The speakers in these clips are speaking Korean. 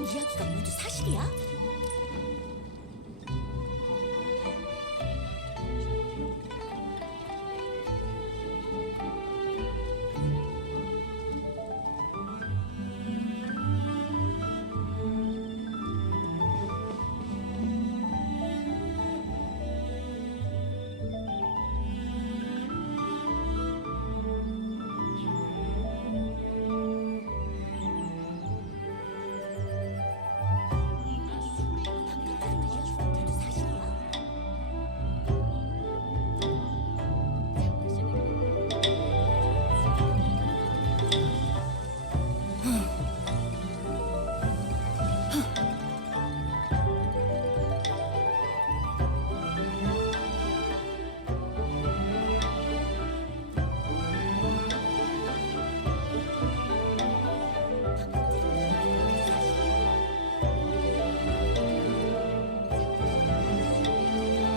들은 이야기가 모두 사실이야?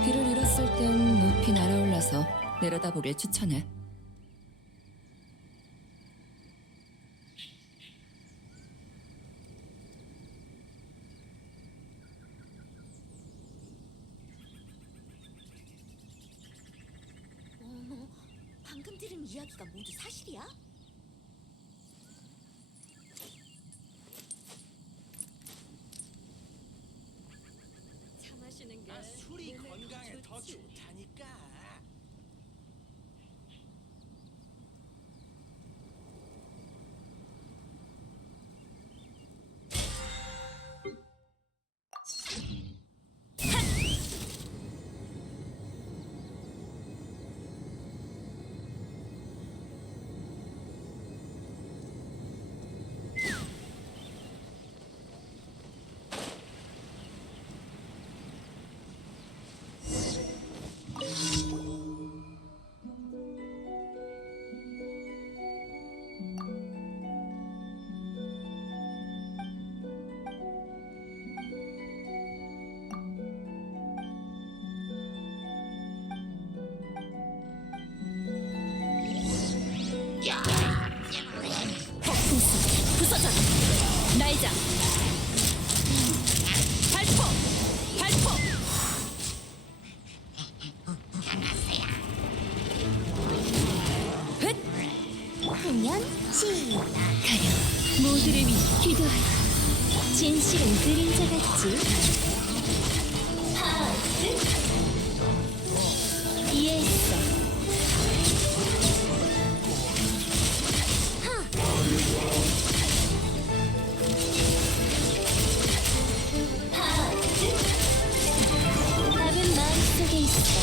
귀를 잃었을 땐 높이 날아올라서 내려다보길 추천해. 어머, 방금 들은 이야기가 모두 사실이야? 차 마시는 게 술이 몸에 건강에 더 좋지. 좋다니까. 폭풍수 부서져라. 날자. 발포. 발포. 헥. 공연 시작. 가려. 모두를 위해 기도하여. 진실은 그림자 같지? 이해했어. 답은 마음속에 있어.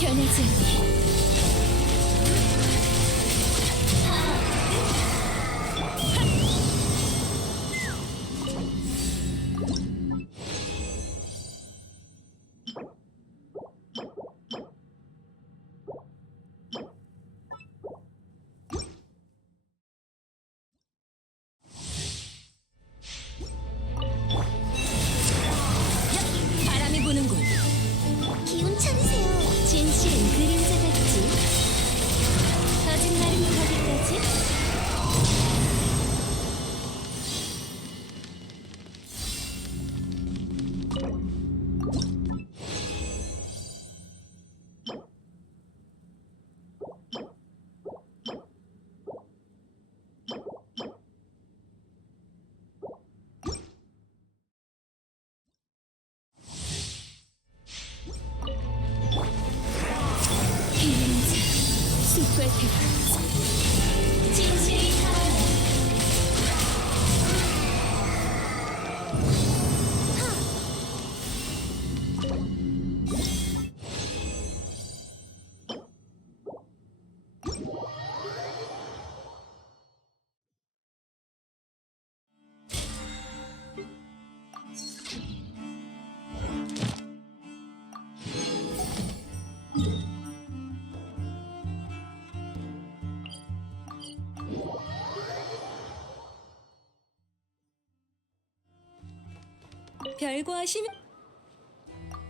변하지 않게. 숲과 대 진실이 살아나. 별과 심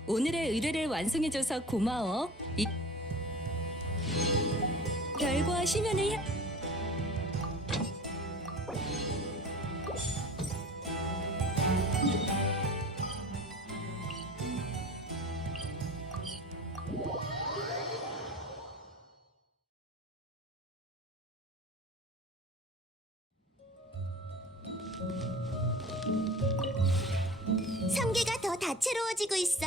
오늘의 의뢰를 완성해줘서 고마워. 별과 심연을 성계가 더 다채로워지고 있어.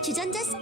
주전자 날자.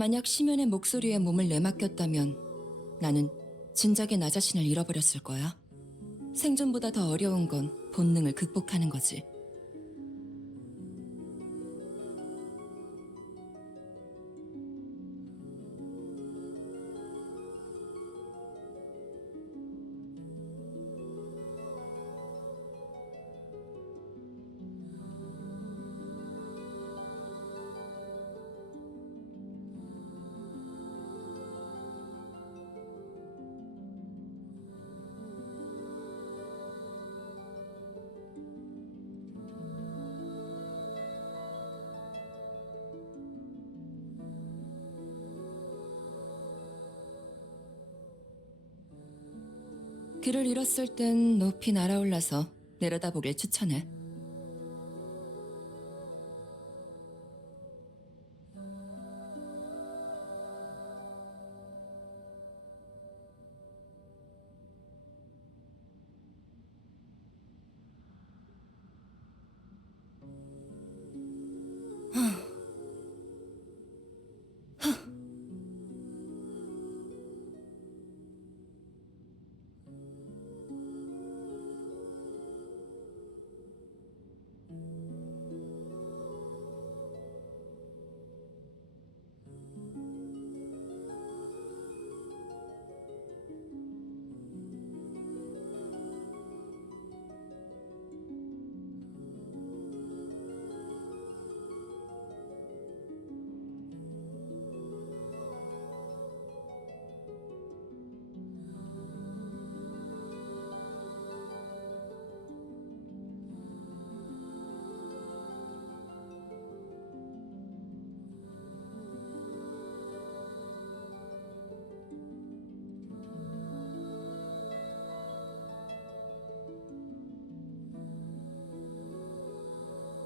만약 심연의 목소리에 몸을 내맡겼다면 나는 진작에 나 자신을 잃어버렸을 거야. 생존보다 더 어려운 건 본능을 극복하는 거지. 길을 잃었을 땐 높이 날아올라서 내려다보길 추천해.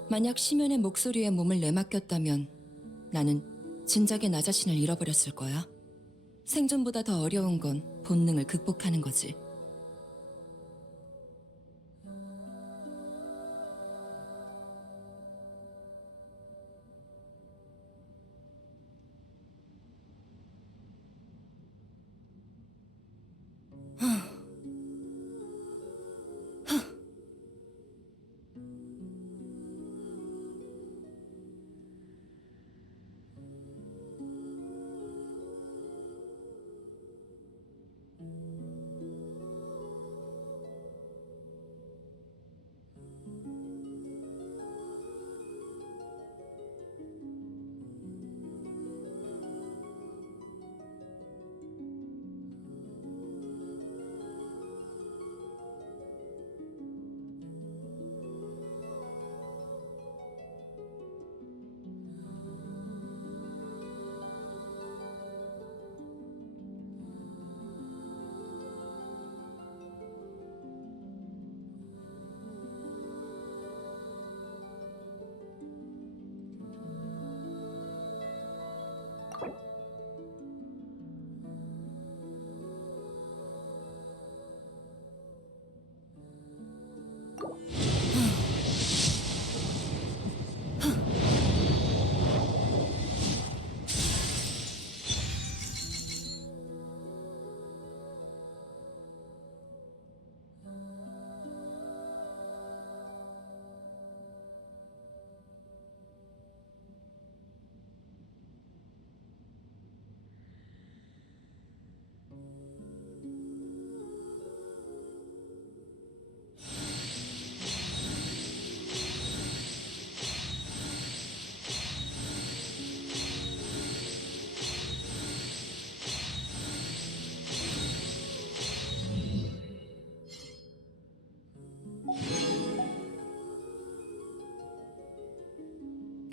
만약 심연의 목소리에 몸을 내맡겼다면 나는 진작에 나 자신을 잃어버렸을 거야. 생존보다 더 어려운 건 본능을 극복하는 거지.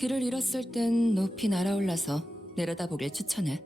길을 잃었을 땐 높이 날아올라서 내려다보길 추천해.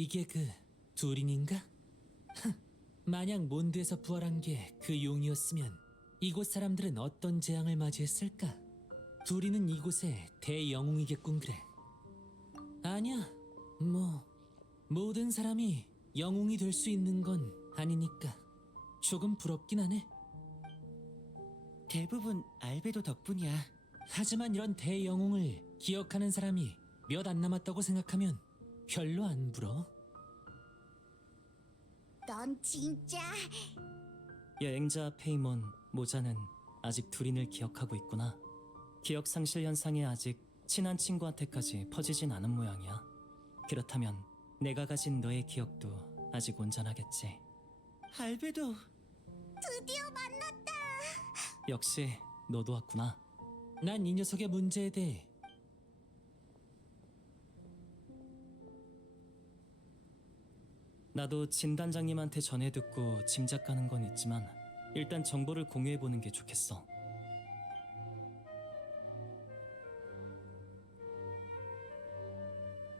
이게 그 두린인가? 만약 몬드에서 부활한 게 그 용이었으면 이곳 사람들은 어떤 재앙을 맞이했을까? 두린은 이곳의 대영웅이겠군 그래. 아니야, 뭐 모든 사람이 영웅이 될 수 있는 건 아니니까 조금 부럽긴 하네. 대부분 알베도 덕분이야. 하지만 이런 대영웅을 기억하는 사람이 몇 안 남았다고 생각하면 별로 안 부러워. 넌 진짜 여행자 페이몬 모자는 아직 두린을 기억하고 있구나. 기억 상실 현상이 아직 친한 친구한테까지 퍼지진 않은 모양이야. 그렇다면 내가 가진 너의 기억도 아직 온전하겠지. 알베도 드디어 만났다. 역시 너도 왔구나. 난 이 녀석의 문제에 대해 나도 진단장님한테 전해 듣고 짐작가는 건 있지만 일단 정보를 공유해 보는 게 좋겠어.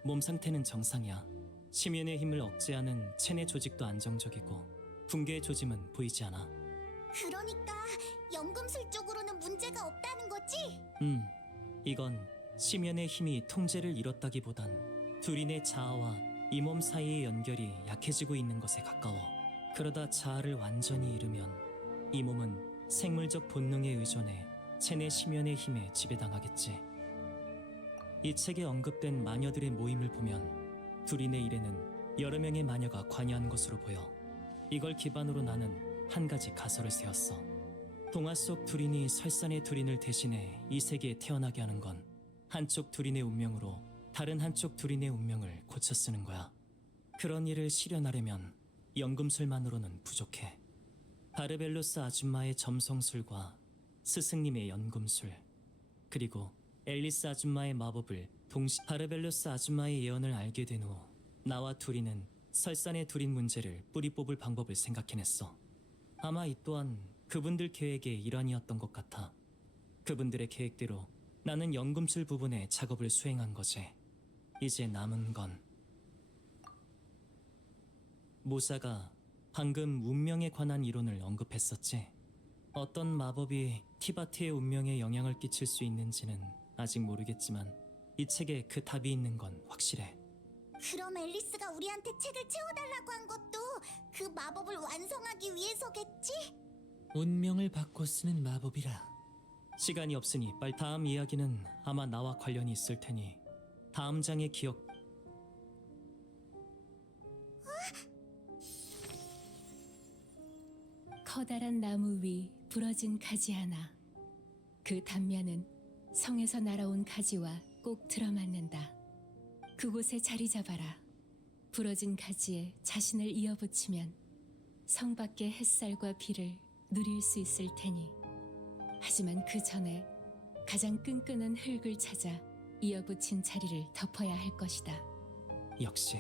몸 상태는 정상이야. 심연의 힘을 억제하는 체내 조직도 안정적이고 붕괴의 조짐은 보이지 않아. 그러니까 연금술 쪽으로는 문제가 없다는 거지? 이건 심연의 힘이 통제를 잃었다기보단 두린의 자아와 이 몸 사이의 연결이 약해지고 있는 것에 가까워. 그러다 자아를 완전히 잃으면 이 몸은 생물적 본능에 의존해 체내 심연의 힘에 지배당하겠지. 이 책에 언급된 마녀들의 모임을 보면 두린의 일에는 여러 명의 마녀가 관여한 것으로 보여. 이걸 기반으로 나는 한 가지 가설을 세웠어. 동화 속 두린이 설산의 두린을 대신해 이 세계에 태어나게 하는 건 한쪽 두린의 운명으로 다른 한쪽 두린의 운명을 고쳐 쓰는 거야. 그런 일을 실현하려면 연금술만으로는 부족해. 바르벨로스 아줌마의 점성술과 스승님의 연금술, 그리고 앨리스 아줌마의 마법을 바르벨로스 아줌마의 예언을 알게 된 후 나와 두린은 설산의 두린 문제를 뿌리 뽑을 방법을 생각해냈어. 아마 이 또한 그분들 계획의 일환이었던 것 같아. 그분들의 계획대로 나는 연금술 부분의 작업을 수행한 거지. 이제 남은 건 모사가 방금 운명에 관한 이론을 언급했었지. 어떤 마법이 티바트의 운명에 영향을 끼칠 수 있는지는 아직 모르겠지만 이 책에 그 답이 있는 건 확실해. 그럼 앨리스가 우리한테 책을 채워달라고 한 것도 그 마법을 완성하기 위해서겠지? 운명을 바꿔 쓰는 마법이라. 시간이 없으니 빨리 다음 이야기는 아마 나와 관련이 있을 테니 다음 장의 기억. 커다란 나무 위 부러진 가지 하나. 그 단면은 성에서 날아온 가지와 꼭 들어맞는다. 그곳에 자리 잡아라. 부러진 가지에 자신을 이어붙이면 성 밖의 햇살과 비를 누릴 수 있을 테니. 하지만 그 전에 가장 끈끈한 흙을 찾아 이어붙인 자리를 덮어야 할 것이다. 역시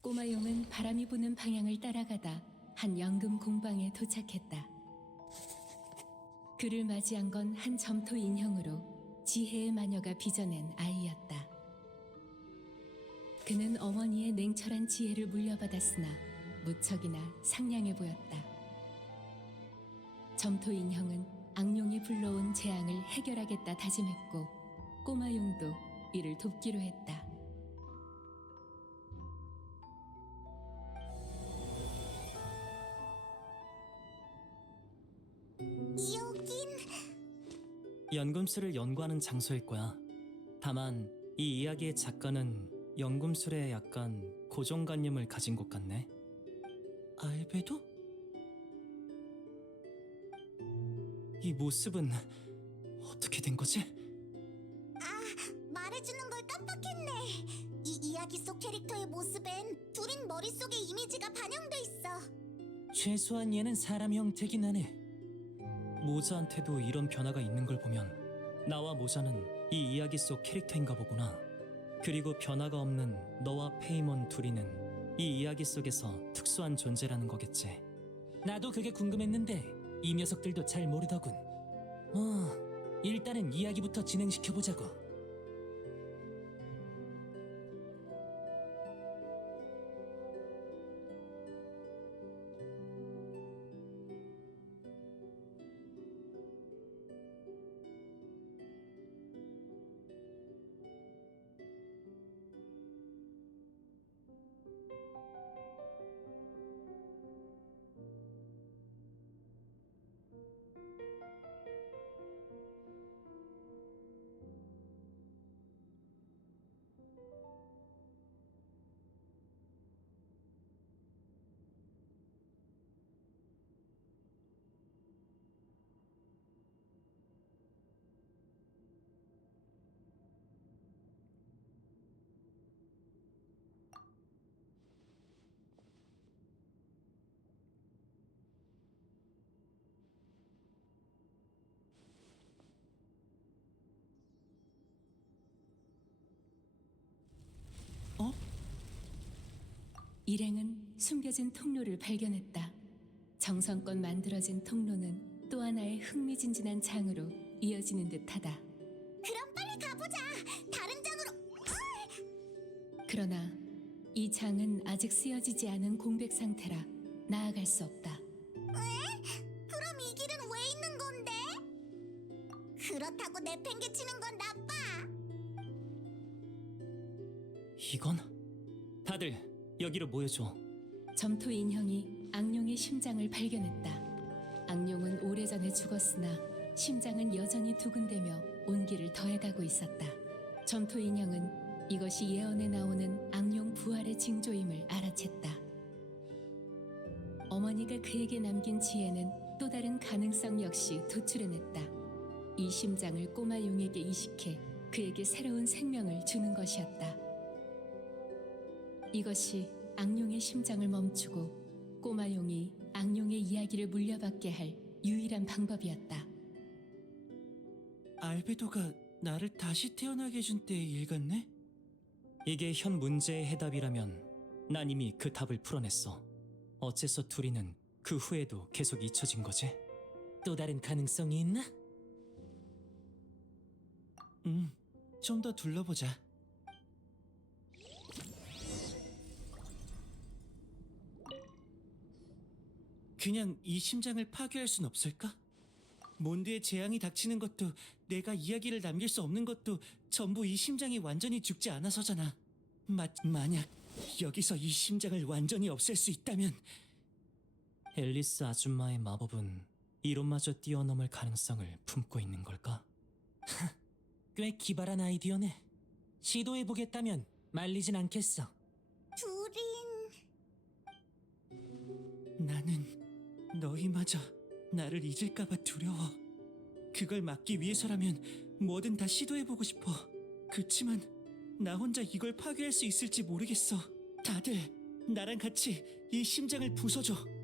꼬마용은 바람이 부는 방향을 따라가다 한 연금 공방에 도착했다. 그를 맞이한 건 한 점토 인형으로 지혜의 마녀가 빚어낸 아이였다. 그는 어머니의 냉철한 지혜를 물려받았으나 무척이나 상냥해 보였다. 점토 인형은 악룡이 불러온 재앙을 해결하겠다 다짐했고 꼬마용도 이를 돕기로 했다. 여긴 연금술을 연구하는 장소일 거야. 다만 이 이야기의 작가는 연금술에 약간 고정관념을 가진 것 같네. 알베도? 이 모습은 어떻게 된 거지? 말해주는 걸 깜빡했네. 이 이야기 속 캐릭터의 모습엔 둘인 머릿속에 이미지가 반영돼 있어. 최소한 얘는 사람 형태긴 하네. 모자한테도 이런 변화가 있는 걸 보면 나와 모자는 이 이야기 속 캐릭터인가 보구나. 그리고 변화가 없는 너와 페이몬 둘이는 이 이야기 속에서 특수한 존재라는 거겠지. 나도 그게 궁금했는데 이 녀석들도 잘 모르더군. 일단은 이야기부터 진행시켜보자고. 일행은 숨겨진 통로를 발견했다. 정성껏 만들어진 통로는 또 하나의 흥미진진한 장으로 이어지는 듯하다. 그럼 빨리 가보자. 다른 장으로. 그러나 이 장은 아직 쓰여지지 않은 공백 상태라 나아갈 수 없다. 그럼 이 길은 왜 있는 건데? 그렇다고 내팽개치는 건 나빠. 이건? 다들 여기로 모여줘. 점토 인형이 악룡의 심장을 발견했다. 악룡은 오래전에 죽었으나 심장은 여전히 두근대며 온기를 더해가고 있었다. 점토 인형은 이것이 예언에 나오는 악룡 부활의 징조임을 알아챘다. 어머니가 그에게 남긴 지혜는 또 다른 가능성 역시 도출해냈다. 이 심장을 꼬마 용에게 이식해 그에게 새로운 생명을 주는 것이었다. 이것이 악룡의 심장을 멈추고 꼬마 용이 악룡의 이야기를 물려받게 할 유일한 방법이었다. 알베도가 나를 다시 태어나게 해준 때의 일 같네? 이게 현 문제의 해답이라면 난 이미 그 답을 풀어냈어. 어째서 둘이는 그 후에도 계속 잊혀진 거지? 또 다른 가능성이 있나? 좀 더 둘러보자. 그냥 이 심장을 파괴할 순 없을까? 몬드에 재앙이 닥치는 것도 내가 이야기를 남길 수 없는 것도 전부 이 심장이 완전히 죽지 않아서잖아. 만약 여기서 이 심장을 완전히 없앨 수 있다면 앨리스 아줌마의 마법은 이론마저 뛰어넘을 가능성을 품고 있는 걸까? 꽤 기발한 아이디어네. 시도해보겠다면 말리진 않겠어. 둘인 나는 너희마저 나를 잊을까봐 두려워. 그걸 막기 위해서라면 뭐든 다 시도해보고 싶어. 그치만 나 혼자 이걸 파괴할 수 있을지 모르겠어. 다들 나랑 같이 이 심장을 부숴줘.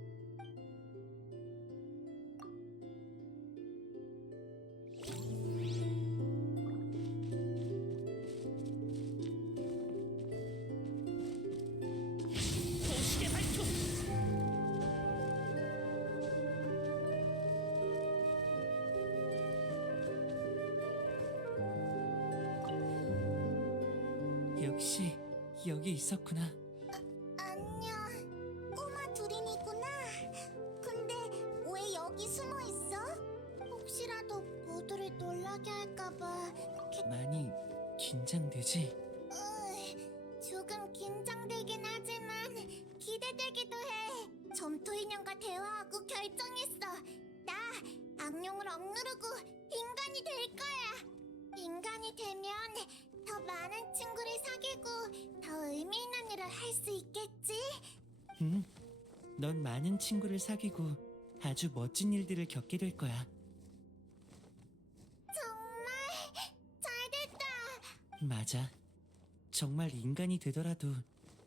역시 여기 있었구나. 안녕. 꼬마 둘인이구나. 근데 왜 여기 숨어 있어? 혹시라도 모두를 놀라게 할까봐. 많이 긴장되지? 조금 긴장되긴 하지만 기대되기도 해. 점토 인형과 대화하고 결정했어. 나 악령을 억누르고 인간이 될 거야. 인간이 되면 더 많은 친구를 사귀고 더 의미 있는 일을 할 수 있겠지? 응. 넌 많은 친구를 사귀고 아주 멋진 일들을 겪게 될 거야. 정말 잘 됐다. 맞아. 정말 인간이 되더라도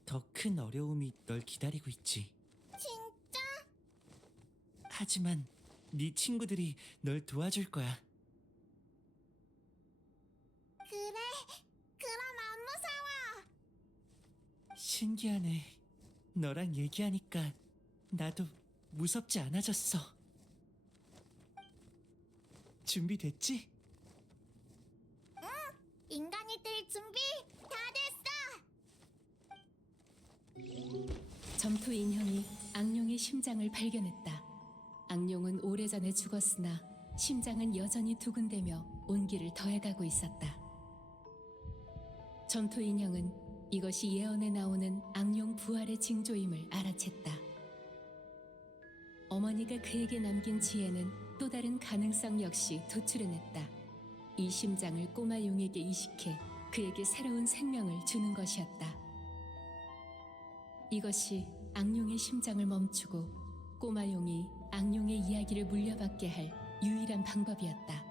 더 큰 어려움이 널 기다리고 있지. 진짜? 하지만 네 친구들이 널 도와줄 거야. 그래. 그럼 안 무서워. 신기하네. 너랑 얘기하니까 나도 무섭지 않아졌어. 준비됐지? 인간이 될 준비 다 됐어. 점토 인형이 악룡의 심장을 발견했다. 악룡은 오래전에 죽었으나 심장은 여전히 두근대며 온기를 더해가고 있었다. 점토 인형은 이것이 예언에 나오는 악룡 부활의 징조임을 알아챘다. 어머니가 그에게 남긴 지혜는 또 다른 가능성 역시 도출해냈다. 이 심장을 꼬마 용에게 이식해 그에게 새로운 생명을 주는 것이었다. 이것이 악룡의 심장을 멈추고 꼬마 용이 악룡의 이야기를 물려받게 할 유일한 방법이었다.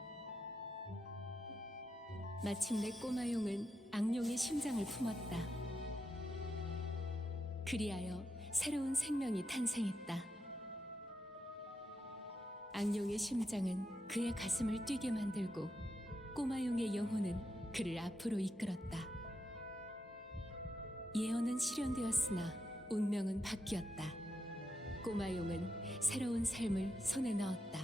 마침내 꼬마 용은 악룡의 심장을 품었다. 그리하여 새로운 생명이 탄생했다. 악룡의 심장은 그의 가슴을 뛰게 만들고 꼬마 용의 영혼은 그를 앞으로 이끌었다. 예언은 실현되었으나 운명은 바뀌었다. 꼬마 용은 새로운 삶을 손에 넣었다.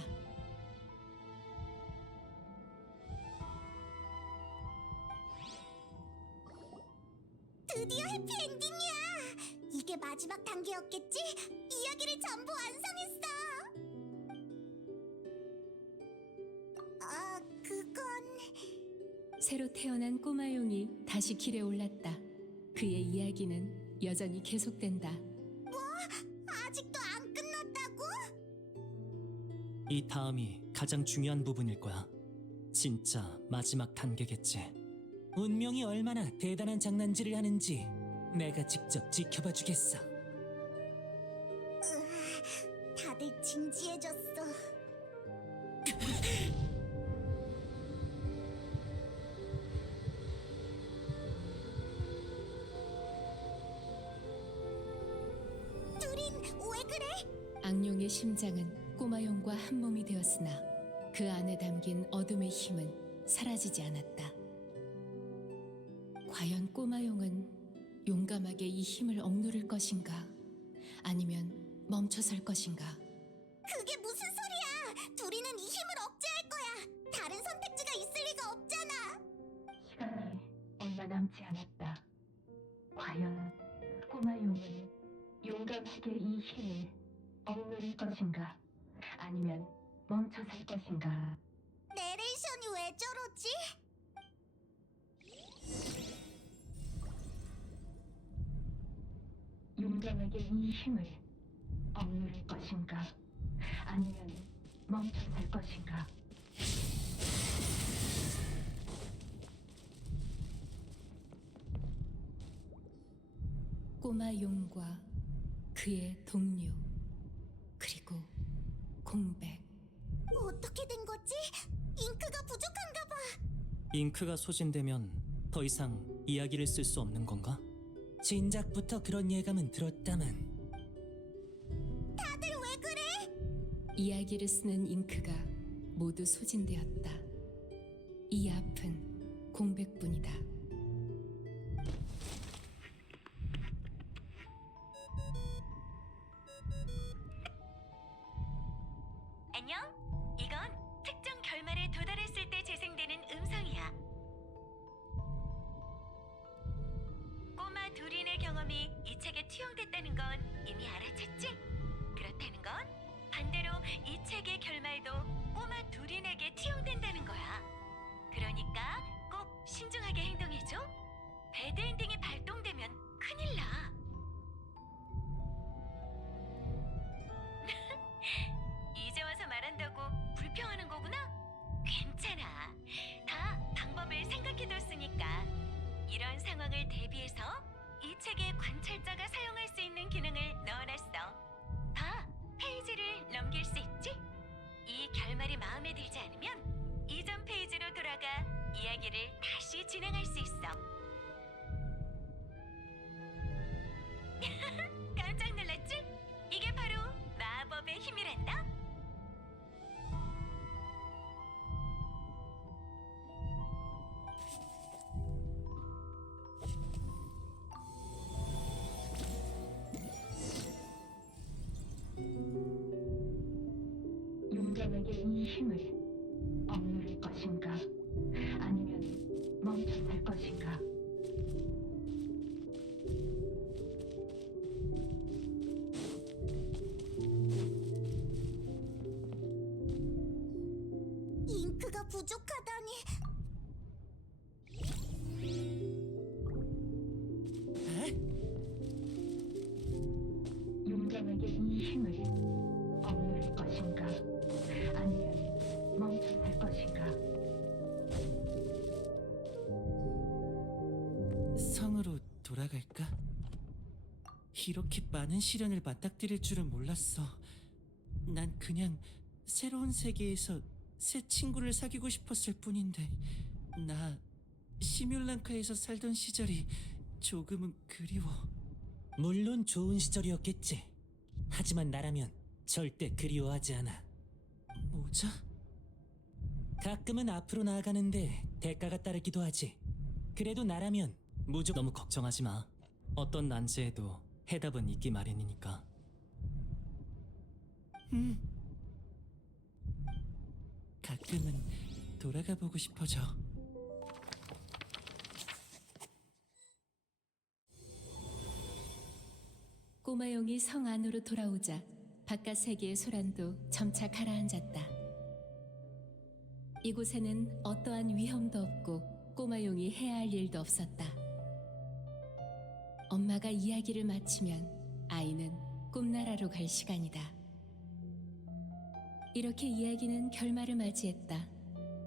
드디어 해피엔딩이야. 이게 마지막 단계였겠지? 이야기를 전부 완성했어. 그건... 새로 태어난 꼬마 용이 다시 길에 올랐다. 그의 이야기는 여전히 계속된다. 아직도 안 끝났다고? 이 다음이 가장 중요한 부분일 거야. 진짜 마지막 단계겠지. 운명이 얼마나 대단한 장난질을 하는지 내가 직접 지켜봐 주겠어. 다들 진지해졌어. 둘인 왜 그래? 악룡의 심장은 꼬마 용과 한 몸이 되었으나 그 안에 담긴 어둠의 힘은 사라지지 않았다. 과연 꼬마 용은 용감하게 이 힘을 억누를 것인가? 아니면 멈춰설 것인가? 그게 무슨 소리야? 둘이는 이 힘을 억제할 거야. 다른 선택지가 있을 리가 없잖아. 시간이 얼마 남지 않았다. 과연 꼬마 용은 용감하게 이 힘을 억누를 것인가? 아니면 멈춰설 것인가? 내레이션이 왜 저러지? 용감하게 이 힘을 억누를 것인가? 아니면 멈춰설 것인가? 꼬마 용과 그의 동료, 그리고 공백. 어떻게 된 거지? 잉크가 부족한가 봐. 잉크가 소진되면 더 이상 이야기를 쓸 수 없는 건가? 진작부터 그런 예감은 들었다만 다들 왜 그래? 이야기를 쓰는 잉크가 모두 소진되었다. 이 앞은 공백뿐이다. 안녕? 이건 특정 결말에 도달했을 때 재생되는 음성이야. 꼬마 두린의 경험이 이 책에 투영됐다는 건 이미 알아챘지? 그렇다는 건 반대로 이 책의 결말도 꼬마 두린에게 투영된다는 거야. 그러니까 꼭 신중하게 행동해줘. 배드엔딩이 발동되면 큰일 나. 이제 와서 말한다고 불평하는 거구나? 괜찮아. 다 방법을 생각해뒀으니까. 이런 상황을 대비해서 이 책에 관찰자가 사용할 수 있는 기능을 넣어놨어. 봐, 페이지를 넘길 수 있지? 이 결말이 마음에 들지 않으면 이전 페이지로 돌아가 이야기를 다시 진행할 수 있어. 깜짝 놀랐지? 이게 바로 마법의 힘이란다. 용감하게 이 힘을 억누를 것인가? 아니면 멈춰설 것인가? 잉크가 부족하다니. 용감하게 이 힘을 억누를 것인가? 아니면 멈춰설 것인가? 성으로 돌아갈까? 이렇게 많은 시련을 맞닥뜨릴 줄은 몰랐어. 난 그냥 새로운 세계에서 새 친구를 사귀고 싶었을 뿐인데, 나 시뮬랑카에서 살던 시절이 조금은 그리워. 물론 좋은 시절이었겠지. 하지만 나라면 절대 그리워하지 않아. 모자? 가끔은 앞으로 나아가는데 대가가 따르기도 하지. 그래도 나라면 무조건. 너무 걱정하지 마. 어떤 난제에도 해답은 있기 마련이니까. 가끔은 돌아가 보고 싶어져. 꼬마용이 성 안으로 돌아오자 바깥 세계의 소란도 점차 가라앉았다. 이곳에는 어떠한 위험도 없고 꼬마용이 해야 할 일도 없었다. 엄마가 이야기를 마치면 아이는 꿈나라로 갈 시간이다. 이렇게 이야기는 결말을 맞이했다.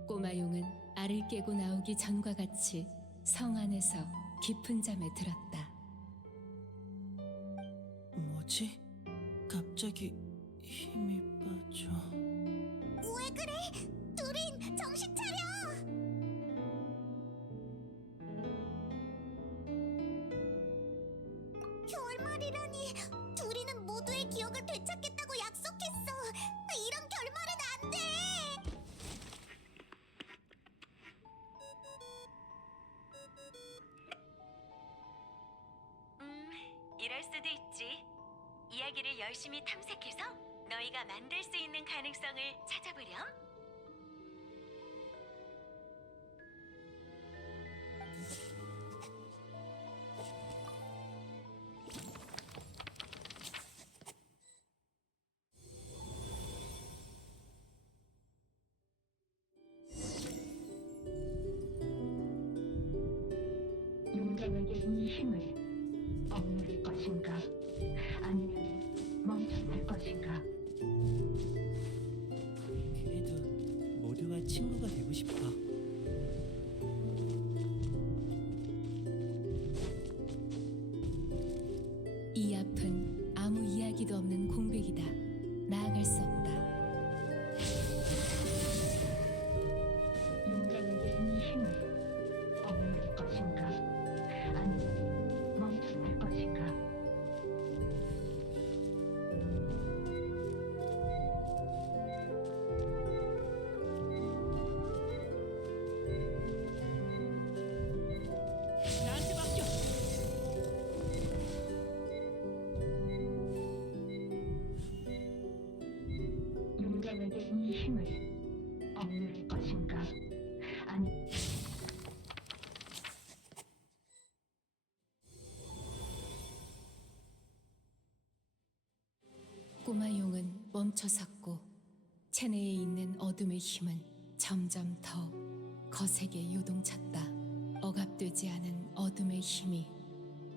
꼬마용은 알을 깨고 나오기 전과 같이 성 안에서 깊은 잠에 들었다. 뭐지? 갑자기 힘이 빠져. 왜 그래? 두린, 정신 차려! 결말이라니. 두린은 모두의 기억을 되찾겠다고 약속했어. 이런 결말은 안 돼! 이럴 수도 있지. 이야기를 열심히 탐색해서 너희가 만들 수 있는 가능성을 찾아보렴. 용감하게 이 힘을 억누를 것인가? 아니면 멈춰설 것인가? 그래도 모두와 친구가 되고 싶어. 이 앞은 아무 이야기도 없는 공백이다. 나아갈 수 없다. 용감하게 이 힘을 억누를 것인가? 아니면 멈춰설 것인가? 나한테 맡겨. 용감하게 이 힘을 억누를 것인가? 아니 꼬마용은 멈춰섰고 체내에 있는 어둠의 힘은 점점 더 거세게 요동쳤다. 억압되지 않은 어둠의 힘이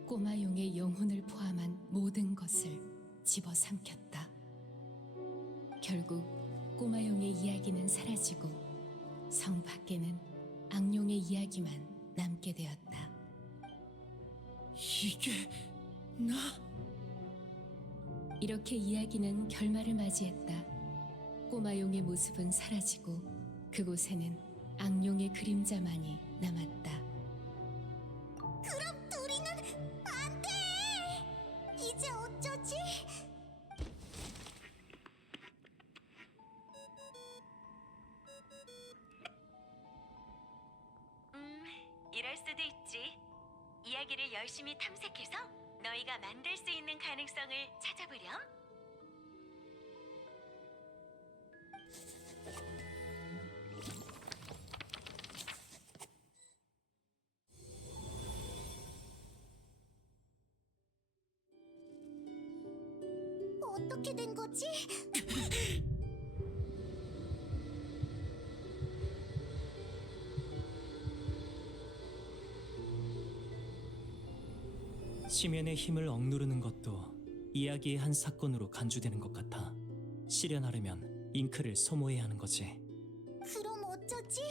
꼬마용의 영혼을 포함한 모든 것을 집어삼켰다. 결국 꼬마용의 이야기는 사라지고 성 밖에는 악룡의 이야기만 남게 되었다. 이게 나? 이렇게 이야기는 결말을 맞이했다. 꼬마용의 모습은 사라지고 그곳에는 악룡의 그림자만이 남았다. 그럼 두린은 안 돼! 이제 어쩌지? 이럴 수도 있지. 이야기를 열심히 탐색해서 너희가 만들 수 있는 가능성을 찾아보렴. 어떻게 된 거지? 심연의 힘을 억누르는 것도 이야기의 한 사건으로 간주되는 것 같아. 실현하려면 잉크를 소모해야 하는 거지. 그럼 어쩌지?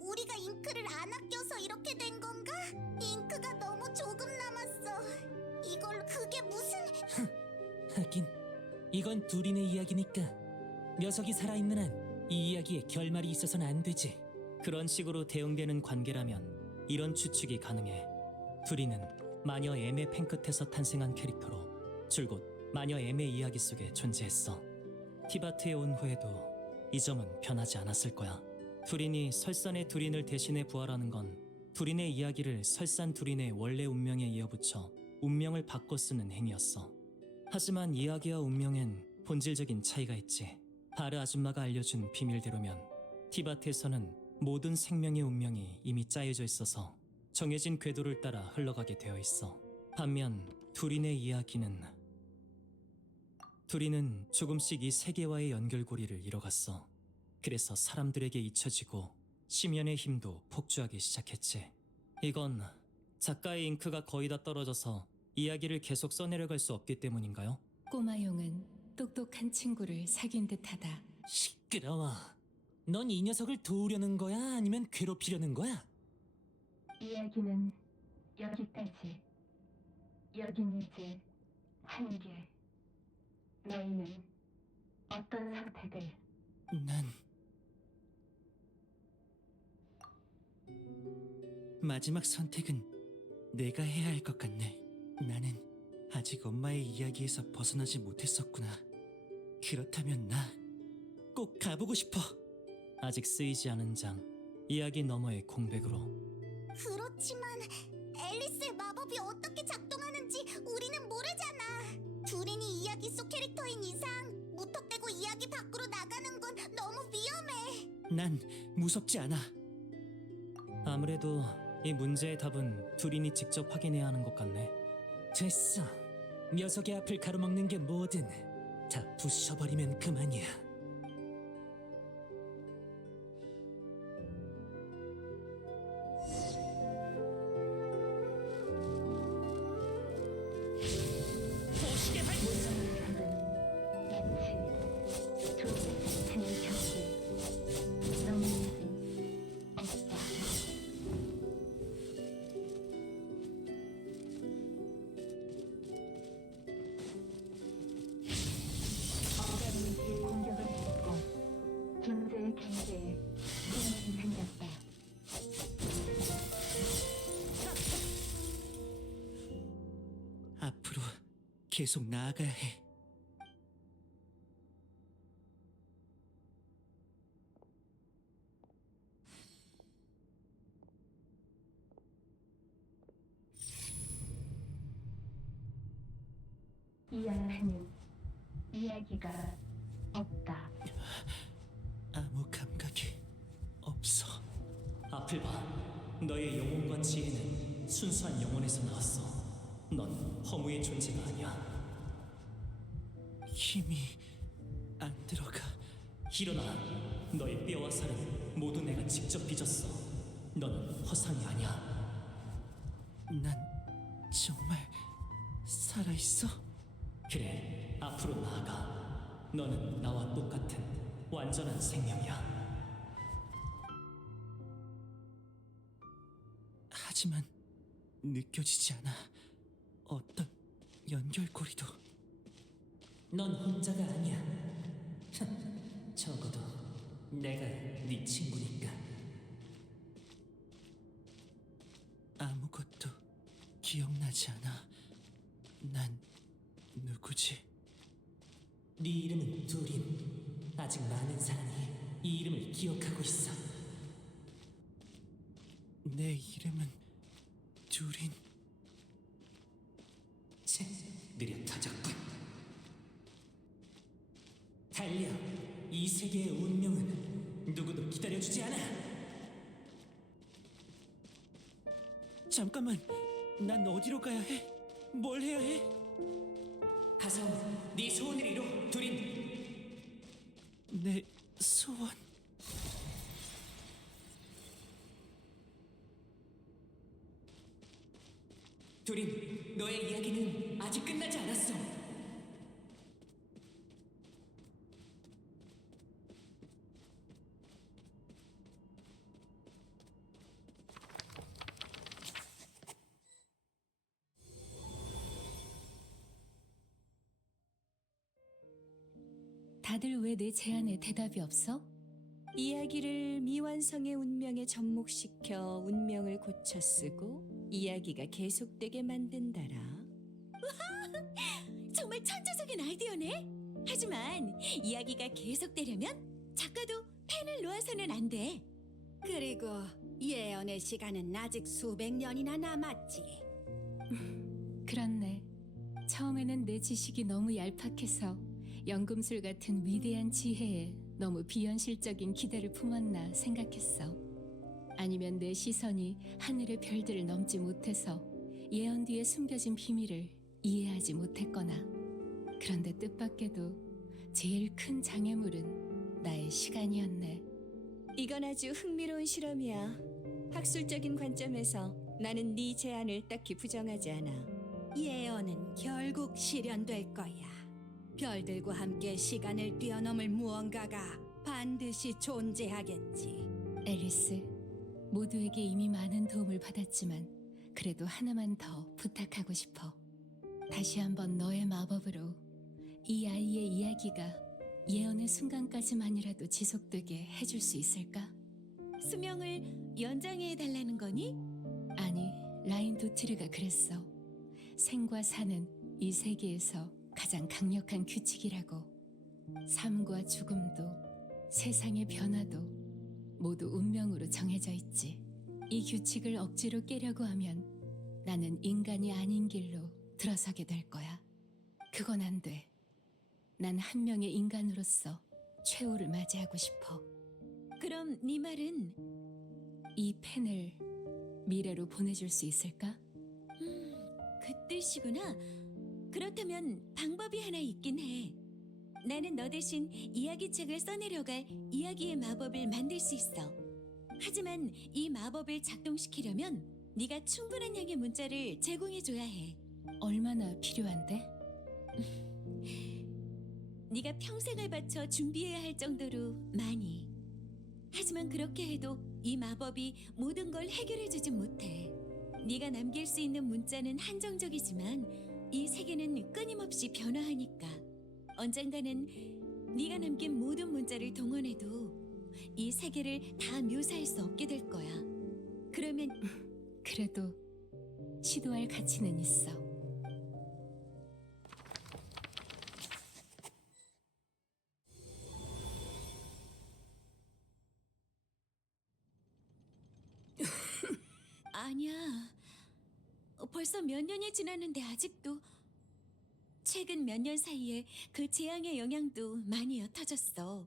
우리가 잉크를 안 아껴서 이렇게 된 건가? 잉크가 너무 조금 남았어. 이걸 그게 무슨... 하긴 이건 둘인의 이야기니까 녀석이 살아있는 한 이 이야기에 결말이 있어서는 안 되지. 그런 식으로 대응되는 관계라면 이런 추측이 가능해. 둘이는 마녀 M의 펜끝에서 탄생한 캐릭터로 줄곧 마녀 M의 이야기 속에 존재했어. 티바트에 온 후에도 이 점은 변하지 않았을 거야. 두린이 설산의 두린을 대신해 부활하는 건 두린의 이야기를 설산 두린의 원래 운명에 이어붙여 운명을 바꿔 쓰는 행위였어. 하지만 이야기와 운명엔 본질적인 차이가 있지. 바르 아줌마가 알려준 비밀대로면 티바트에서는 모든 생명의 운명이 이미 짜여져 있어서 정해진 궤도를 따라 흘러가게 되어 있어. 반면 두린의 이야기는 두린은 조금씩 이 세계와의 연결고리를 잃어갔어. 그래서 사람들에게 잊혀지고 심연의 힘도 폭주하기 시작했지. 이건 작가의 잉크가 거의 다 떨어져서 이야기를 계속 써내려갈 수 없기 때문인가요? 꼬마용은 똑똑한 친구를 사귄 듯하다. 시끄러워. 넌 이 녀석을 도우려는 거야? 아니면 괴롭히려는 거야? 이야기는 여기까지. 여긴 이제 한계. 너희는 어떤 선택을? 난 마지막 선택은 내가 해야 할 것 같네. 나는 아직 엄마의 이야기에서 벗어나지 못했었구나. 그렇다면 나 꼭 가보고 싶어. 아직 쓰이지 않은 장, 이야기 너머의 공백으로. 그렇지만 앨리스의 마법이 어떻게 작동하는지 우리는 모르잖아. 두린이 이야기 속 캐릭터인 이상 무턱대고 이야기 밖으로 나가는 건 너무 위험해. 난 무섭지 않아. 아무래도 이 문제의 답은 두린이 직접 확인해야 하는 것 같네. 됐어. 녀석의 앞을 가로막는 게 뭐든 다 부셔버리면 그만이야. 마치 두 자체의 경계. 너무는 없다. 어감문지의 공격을 받고 존재의 경계에 힘이 생겼다. 앞으로 계속 나아가야 해. 이 안에는 이야기가 없다. 아무 감각이 없어. 앞을 봐. 너의 영혼과 지혜는 순수한 영혼에서 나왔어. 넌 허무의 존재가 아니야. 힘이 안 들어가. 일어나. 너의 뼈와 살은 모두 내가 직접 빚었어. 너는 허상이 아니야. 난 정말 살아있어? 그래, 앞으로 나아가. 너는 나와 똑같은 완전한 생명이야. 하지만 느껴지지 않아. 어떤 연결고리도. 넌 혼자가 아니야. 적어도 내가 네 친구니까. 아무것도 기억나지 않아. 난 누구지? 네 이름은 두린. 아직 많은 사람이 이 이름을 기억하고 있어. 내 이름은 두린. 채, 느려 터졌군. 달려. 이 세계의 운명은 누구도 기다려주지 않아. 잠깐만, 난 어디로 가야 해? 뭘 해야 해? 가서 네 소원을 이뤄, 두린. 내 소원. 두린, 너의 이야기는 아직 끝나지 않았어. 다들 왜 내 제안에 대답이 없어? 이야기를 미완성의 운명에 접목시켜 운명을 고쳐 쓰고 이야기가 계속되게 만든다라. 정말 천재적인 아이디어네. 하지만 이야기가 계속되려면 작가도 펜을 놓아서는 안 돼. 그리고 예언의 시간은 아직 수백 년이나 남았지. 그렇네. 처음에는 내 지식이 너무 얄팍해서 연금술 같은 위대한 지혜에 너무 비현실적인 기대를 품었나 생각했어. 아니면 내 시선이 하늘의 별들을 넘지 못해서 예언 뒤에 숨겨진 비밀을 이해하지 못했거나. 그런데 뜻밖에도 제일 큰 장애물은 나의 시간이었네. 이건 아주 흥미로운 실험이야. 학술적인 관점에서 나는 네 제안을 딱히 부정하지 않아. 예언은 결국 실현될 거야. 별들과 함께 시간을 뛰어넘을 무언가가 반드시 존재하겠지. 앨리스, 모두에게 이미 많은 도움을 받았지만 그래도 하나만 더 부탁하고 싶어. 다시 한번 너의 마법으로 이 아이의 이야기가 예언의 순간까지만이라도 지속되게 해줄 수 있을까? 수명을 연장해 달라는 거니? 아니, 라인 도트르가 그랬어. 생과 사는 이 세계에서 가장 강력한 규칙이라고. 삶과 죽음도 세상의 변화도 모두 운명으로 정해져 있지. 이 규칙을 억지로 깨려고 하면 나는 인간이 아닌 길로 들어서게 될 거야. 그건 안 돼. 난 한 명의 인간으로서 최후를 맞이하고 싶어. 그럼 네 말은 이 펜을 미래로 보내줄 수 있을까? 그 뜻이구나. 그렇다면 방법이 하나 있긴 해. 나는 너 대신 이야기책을 써내려갈 이야기의 마법을 만들 수 있어. 하지만 이 마법을 작동시키려면 네가 충분한 양의 문자를 제공해줘야 해. 얼마나 필요한데? 네가 평생을 바쳐 준비해야 할 정도로 많이. 하지만 그렇게 해도 이 마법이 모든 걸 해결해주진 못해. 네가 남길 수 있는 문자는 한정적이지만 이 세계는 끊임없이 변화하니까 언젠가는 네가 남긴 모든 문자를 동원해도 이 세계를 다 묘사할 수 없게 될 거야. 그러면 그래도 시도할 가치는 있어. 아니야. 벌써 몇 년이 지났는데 아직도. 최근 몇 년 사이에 그 재앙의 영향도 많이 옅어졌어.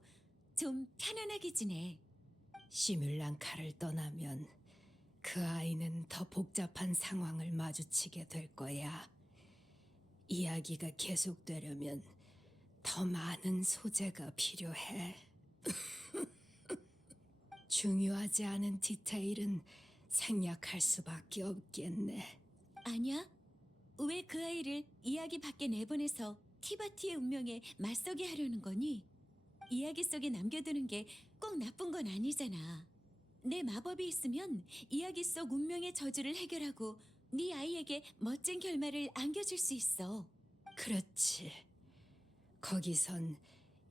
좀 편안하게 지내. 시뮬랑카를 떠나면 그 아이는 더 복잡한 상황을 마주치게 될 거야. 이야기가 계속되려면 더 많은 소재가 필요해. 중요하지 않은 디테일은 생략할 수밖에 없겠네. 아니야? 왜 그 아이를 이야기 밖에 내보내서 티바티의 운명에 맞서게 하려는 거니? 이야기 속에 남겨두는 게 꼭 나쁜 건 아니잖아. 내 마법이 있으면 이야기 속 운명의 저주를 해결하고 네 아이에게 멋진 결말을 안겨줄 수 있어. 그렇지. 거기선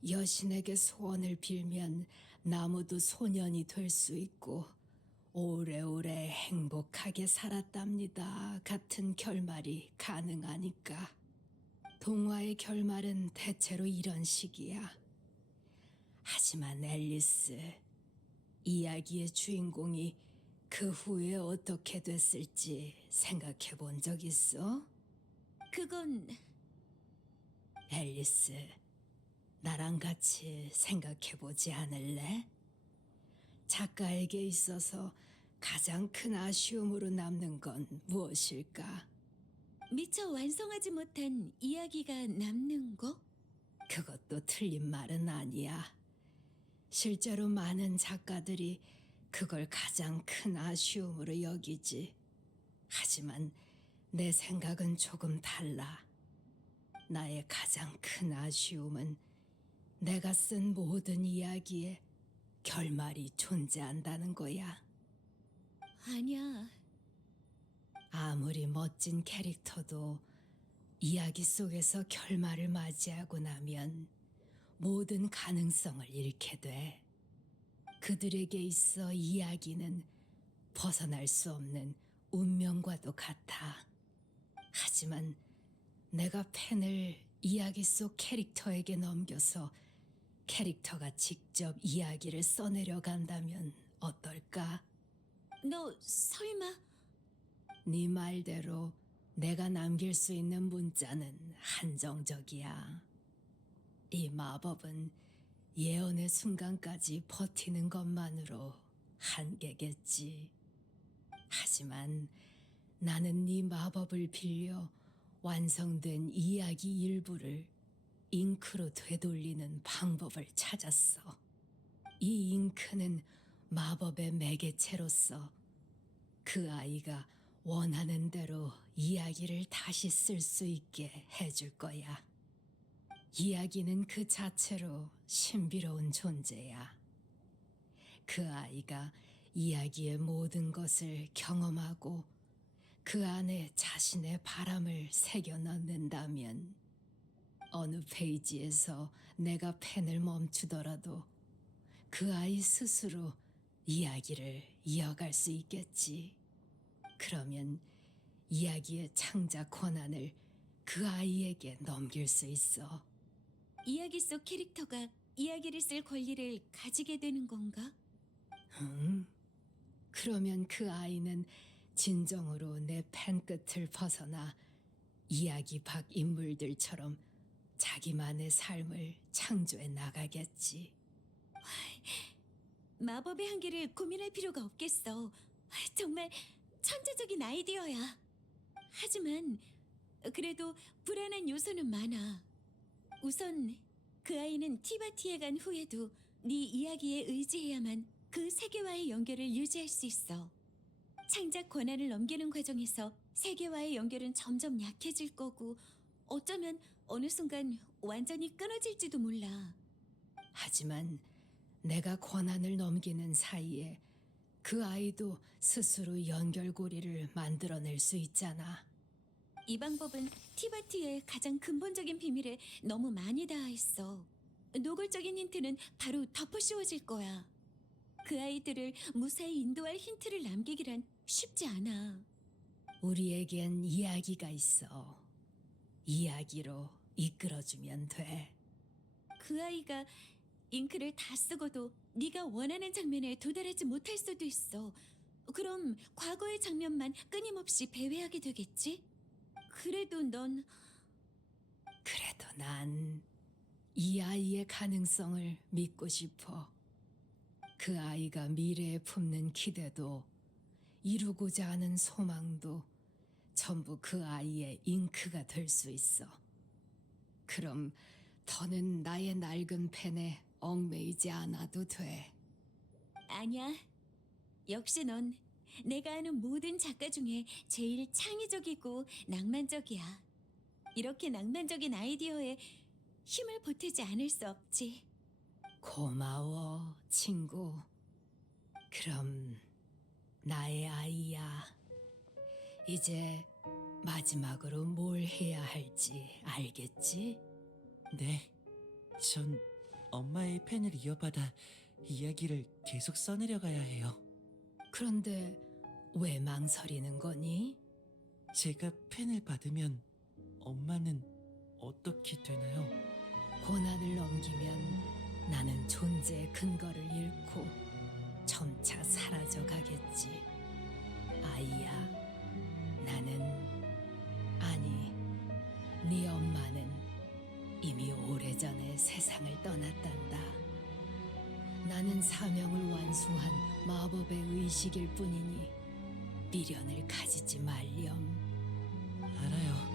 여신에게 소원을 빌면 나무도 소년이 될 수 있고 오래오래 행복하게 살았답니다 같은 결말이 가능하니까. 동화의 결말은 대체로 이런 식이야. 하지만 앨리스, 이야기의 주인공이 그 후에 어떻게 됐을지 생각해 본 적 있어? 그건 앨리스, 나랑 같이 생각해 보지 않을래? 작가에게 있어서 가장 큰 아쉬움으로 남는 건 무엇일까? 미처 완성하지 못한 이야기가 남는 거? 그것도 틀린 말은 아니야. 실제로 많은 작가들이 그걸 가장 큰 아쉬움으로 여기지. 하지만 내 생각은 조금 달라. 나의 가장 큰 아쉬움은 내가 쓴 모든 이야기에 결말이 존재한다는 거야. 아니야. 아무리 멋진 캐릭터도 이야기 속에서 결말을 맞이하고 나면 모든 가능성을 잃게 돼. 그들에게 있어 이야기는 벗어날 수 없는 운명과도 같아. 하지만 내가 펜을 이야기 속 캐릭터에게 넘겨서 캐릭터가 직접 이야기를 써내려 간다면 어떨까? 너 설마 네 말대로 내가 남길 수 있는 문자는 한정적이야. 이 마법은 예언의 순간까지 버티는 것만으로 한계겠지. 하지만 나는 네 마법을 빌려 완성된 이야기 일부를 잉크로 되돌리는 방법을 찾았어. 이 잉크는 마법의 매개체로서 그 아이가 원하는 대로 이야기를 다시 쓸 수 있게 해줄 거야. 이야기는 그 자체로 신비로운 존재야. 그 아이가 이야기의 모든 것을 경험하고 그 안에 자신의 바람을 새겨 넣는다면 어느 페이지에서 내가 펜을 멈추더라도 그 아이 스스로 이야기를 이어갈 수 있겠지. 그러면 이야기의 창작 권한을 그 아이에게 넘길 수 있어. 이야기 속 캐릭터가 이야기를 쓸 권리를 가지게 되는 건가? 그러면 그 아이는 진정으로 내 펜 끝을 벗어나 이야기 밖 인물들처럼 자기만의 삶을 창조해 나가겠지. 마법의 한계를 고민할 필요가 없겠어. 정말 천재적인 아이디어야. 하지만 그래도 불안한 요소는 많아. 우선 그 아이는 티바티에 간 후에도 네 이야기에 의지해야만 그 세계와의 연결을 유지할 수 있어. 창작 권한을 넘기는 과정에서 세계와의 연결은 점점 약해질 거고 어쩌면 어느 순간 완전히 끊어질지도 몰라. 하지만 내가 권한을 넘기는 사이에 그 아이도 스스로 연결고리를 만들어낼 수 있잖아. 이 방법은 티바티의 가장 근본적인 비밀에 너무 많이 닿아있어. 노골적인 힌트는 바로 덮어씌워질 거야. 그 아이들을 무사히 인도할 힌트를 남기기란 쉽지 않아. 우리에겐 이야기가 있어. 이야기로 이끌어주면 돼. 그 아이가 잉크를 다 쓰고도 네가 원하는 장면에 도달하지 못할 수도 있어. 그럼 과거의 장면만 끊임없이 배회하게 되겠지? 그래도 넌 난 이 아이의 가능성을 믿고 싶어. 그 아이가 미래에 품는 기대도 이루고자 하는 소망도 전부 그 아이의 잉크가 될 수 있어. 그럼 더는 나의 낡은 펜에 얽매이지 않아도 돼. 아니야. 역시 넌 내가 아는 모든 작가 중에 제일 창의적이고 낭만적이야. 이렇게 낭만적인 아이디어에 힘을 보태지 않을 수 없지. 고마워, 친구. 그럼 나의 아이야. 이제 마지막으로 뭘 해야 할지 알겠지? 네, 전 엄마의 펜을 이어받아 이야기를 계속 써내려가야 해요. 그런데 왜 망설이는 거니? 제가 펜을 받으면 엄마는 어떻게 되나요? 고난을 넘기면 나는 존재의 근거를 잃고 점차 사라져 가겠지. 아이야, 나는 아니, 네 엄마는 이미 오래전에 세상을 떠났단다. 나는 사명을 완수한 마법의 의식일 뿐이니 미련을 가지지 말렴. 알아요.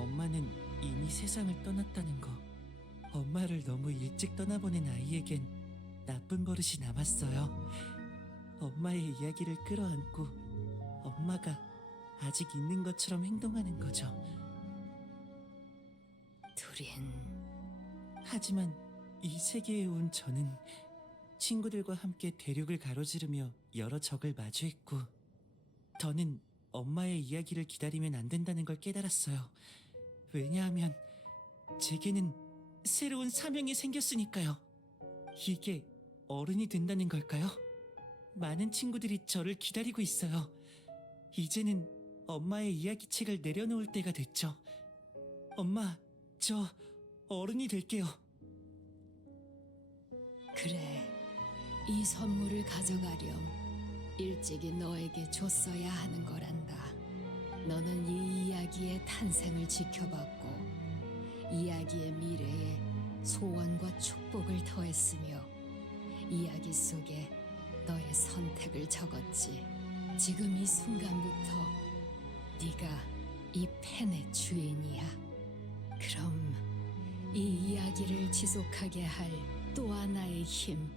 엄마는 이미 세상을 떠났다는 거. 엄마를 너무 일찍 떠나보낸 아이에겐 나쁜 버릇이 남았어요. 엄마의 이야기를 끌어안고 엄마가 아직 있는 것처럼 행동하는 거죠. 둘인 하지만 이 세계에 온 저는 친구들과 함께 대륙을 가로지르며 여러 적을 마주했고, 더는 엄마의 이야기를 기다리면 안 된다는 걸 깨달았어요. 왜냐하면 제게는 새로운 사명이 생겼으니까요. 이게 어른이 된다는 걸까요? 많은 친구들이 저를 기다리고 있어요. 이제는 엄마의 이야기책을 내려놓을 때가 됐죠. 엄마, 저 어른이 될게요. 그래, 이 선물을 가져가렴. 일찍이 너에게 줬어야 하는 거란다. 너는 이 이야기의 탄생을 지켜봤고 이야기의 미래에 소원과 축복을 더했으며 이야기 속에 너의 선택을 적었지. 지금 이 순간부터 네가 이 펜의 주인이야. 그럼 이 이야기를 지속하게 할 또 하나의 힘,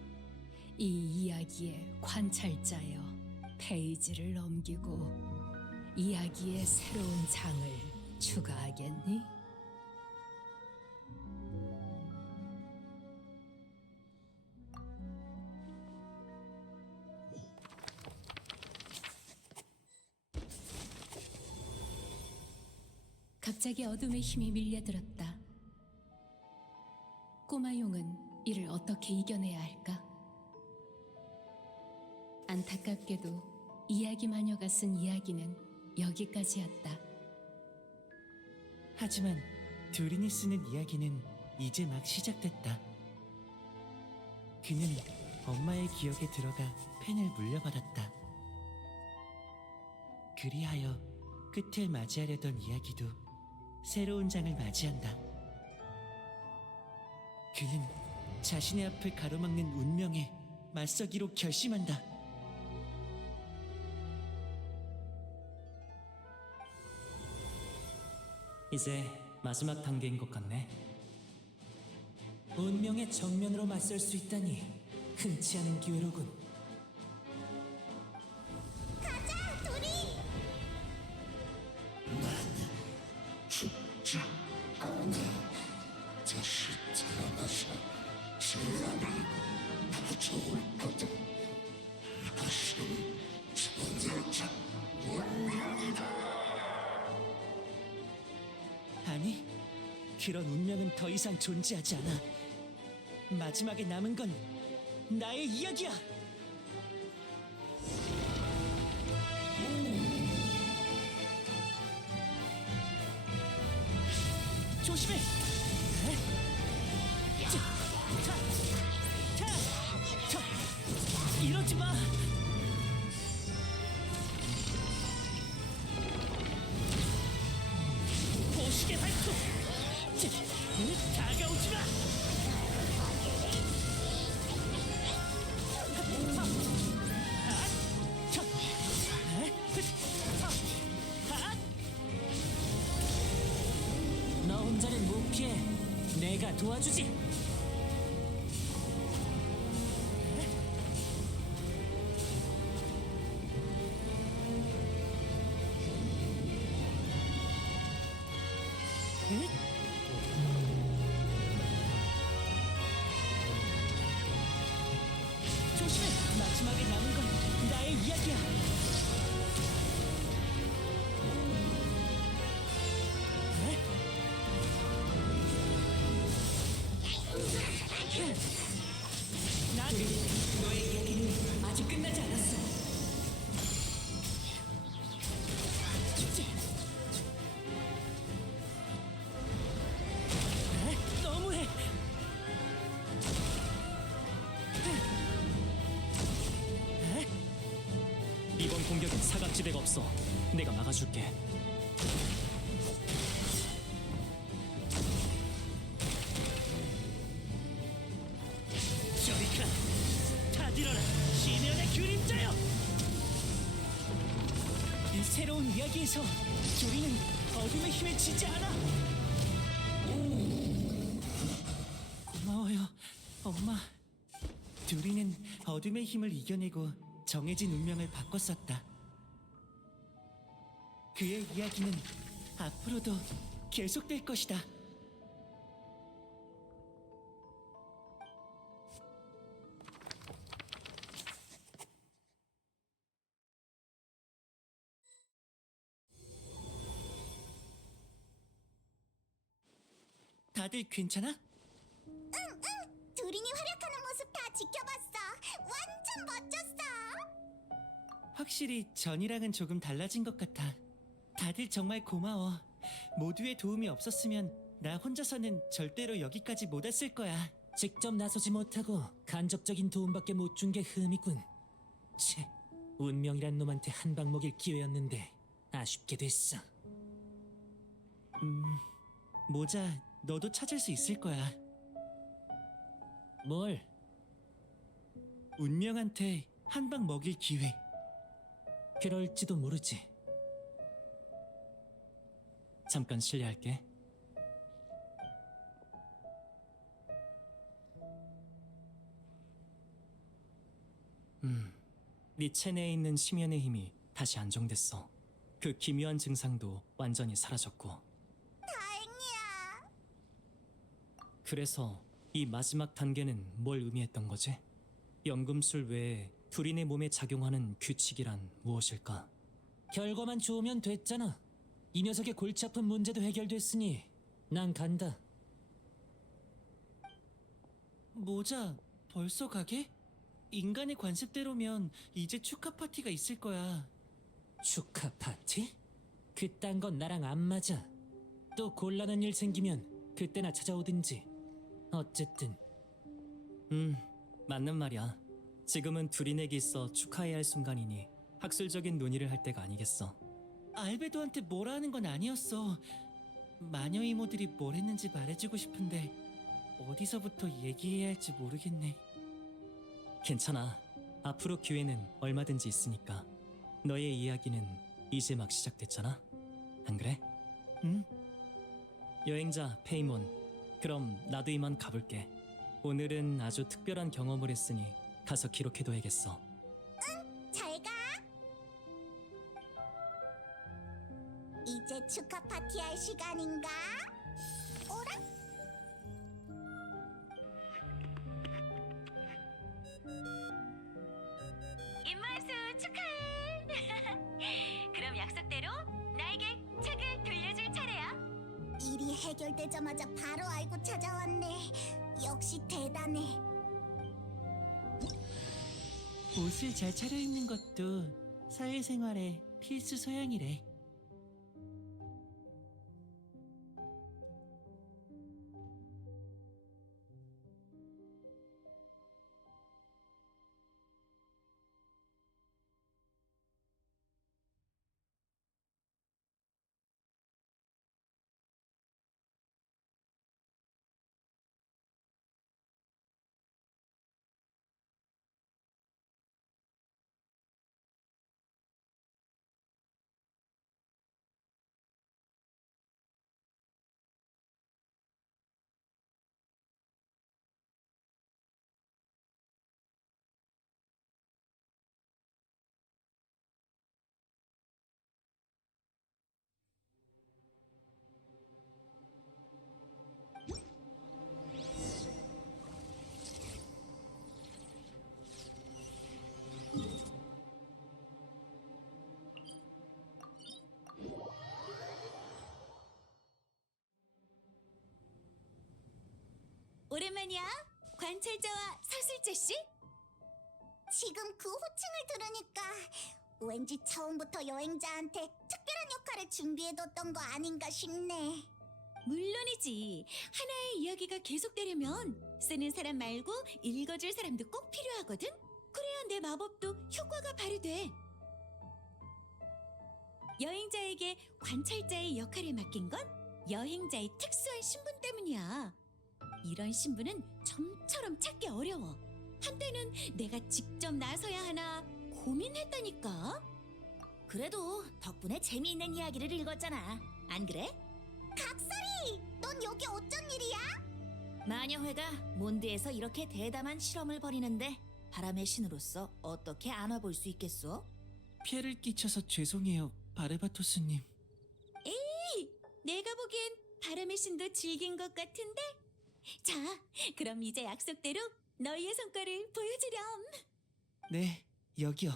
이 이야기의 관찰자여, 페이지를 넘기고 이야기의 새로운 장을 추가하겠니? 갑자기 어둠의 힘이 밀려들었다. 꼬마용은 이를 어떻게 이겨내야 할까? 안타깝게도 이야기 마녀가 쓴 이야기는 여기까지였다. 하지만 두린이 쓰는 이야기는 이제 막 시작됐다. 그는 엄마의 기억에 들어가 펜을 물려받았다. 그리하여 끝을 맞이하려던 이야기도 새로운 장을 맞이한다. 그는 자신의 앞을 가로막는 운명에 맞서기로 결심한다. 이제 마지막 단계인 것 같네. 운명의 정면으로 맞설 수 있다니 흔치 않은 기회로군. 가자, 도리! 아니, 그런 운명은 더 이상 존재하지 않아. 마지막에 남은 건 나의 이야기야. 조심해. 이러지 마. 보시게 발톱. 다가오지 마. 너 혼자는 못 피해. 내가 도와주지. 조심해. 마지막에 남은 건 나의 이야기야. 난 너의 이야기는 아직 끝나지 않았어. 너무해. 이번 공격은 사각지대가 없어. 내가 막아줄게. 저리가 타디러라. 시면의 그림자여. 이 새로운 이야기에서 조리는 어둠의 힘에 지지 않아. 어둠의 힘을 이겨내고 정해진 운명을 바꿨었다. 그의 이야기는 앞으로도 계속될 것이다. 다들 괜찮아? 두린이 활약하는 모습 다 지켜봤어. 완전 멋졌어. 확실히 전이랑은 조금 달라진 것 같아. 다들 정말 고마워. 모두의 도움이 없었으면 나 혼자서는 절대로 여기까지 못 왔을 거야. 직접 나서지 못하고 간접적인 도움밖에 못 준 게 흠이군. 채, 운명이란 놈한테 한 방 먹일 기회였는데 아쉽게 됐어. 모자, 너도 찾을 수 있을 거야. 뭘? 운명한테 한 방 먹일 기회. 그럴지도 모르지. 잠깐 실례할게. 네 체내에 있는 심연의 힘이 다시 안정됐어. 그 기묘한 증상도 완전히 사라졌고. 다행이야. 그래서 이 마지막 단계는 뭘 의미했던 거지? 연금술 외에 둘인의 몸에 작용하는 규칙이란 무엇일까? 결과만 좋으면 됐잖아. 이 녀석의 골치 아픈 문제도 해결됐으니 난 간다. 모자, 벌써 가게? 인간의 관습대로면 이제 축하 파티가 있을 거야. 축하 파티? 그딴 건 나랑 안 맞아. 또 곤란한 일 생기면 그때나 찾아오든지. 어쨌든 맞는 말이야. 지금은 둘인에게 있어 축하해야 할 순간이니 학술적인 논의를 할 때가 아니겠어. 알베도한테 뭐라 하는 건 아니었어. 마녀 이모들이 뭘 했는지 말해주고 싶은데 어디서부터 얘기해야 할지 모르겠네. 괜찮아. 앞으로 기회는 얼마든지 있으니까. 너의 이야기는 이제 막 시작됐잖아. 안 그래? 응? 여행자 페이몬. 그럼 나도 이만 가볼게. 오늘은 아주 특별한 경험을 했으니 가서 기록해둬야겠어. 잘 가. 이제 축하 파티 할 시간인가? 오라? 임마수 축하해. 그럼 약속대로 나에게 책을 돌려줄 차례야. 일이 해결되자마자 바로 알고 찾아왔네. 역시 대단해. 옷을 잘 차려입는 것도 사회생활의 필수 소양이래. 오랜만이야. 관찰자와 서술자 씨? 지금 그 호칭을 들으니까 왠지 처음부터 여행자한테 특별한 역할을 준비해뒀던 거 아닌가 싶네. 물론이지. 하나의 이야기가 계속되려면 쓰는 사람 말고 읽어줄 사람도 꼭 필요하거든. 그래야 내 마법도 효과가 발휘돼. 여행자에게 관찰자의 역할을 맡긴 건 여행자의 특수한 신분 때문이야. 이런 신분은 좀처럼 찾기 어려워. 한때는 내가 직접 나서야 하나 고민했다니까. 그래도 덕분에 재미있는 이야기를 읽었잖아. 안 그래? 각설이! 넌 여기 어쩐 일이야? 마녀회가 몬드에서 이렇게 대담한 실험을 벌이는데 바람의 신으로서 어떻게 안아볼 수 있겠소? 피해를 끼쳐서 죄송해요, 바레바토스님. 내가 보기엔 바람의 신도 즐긴 것 같은데? 자, 그럼 이제 약속대로 너희의 성과를 보여주렴. 네, 여기요.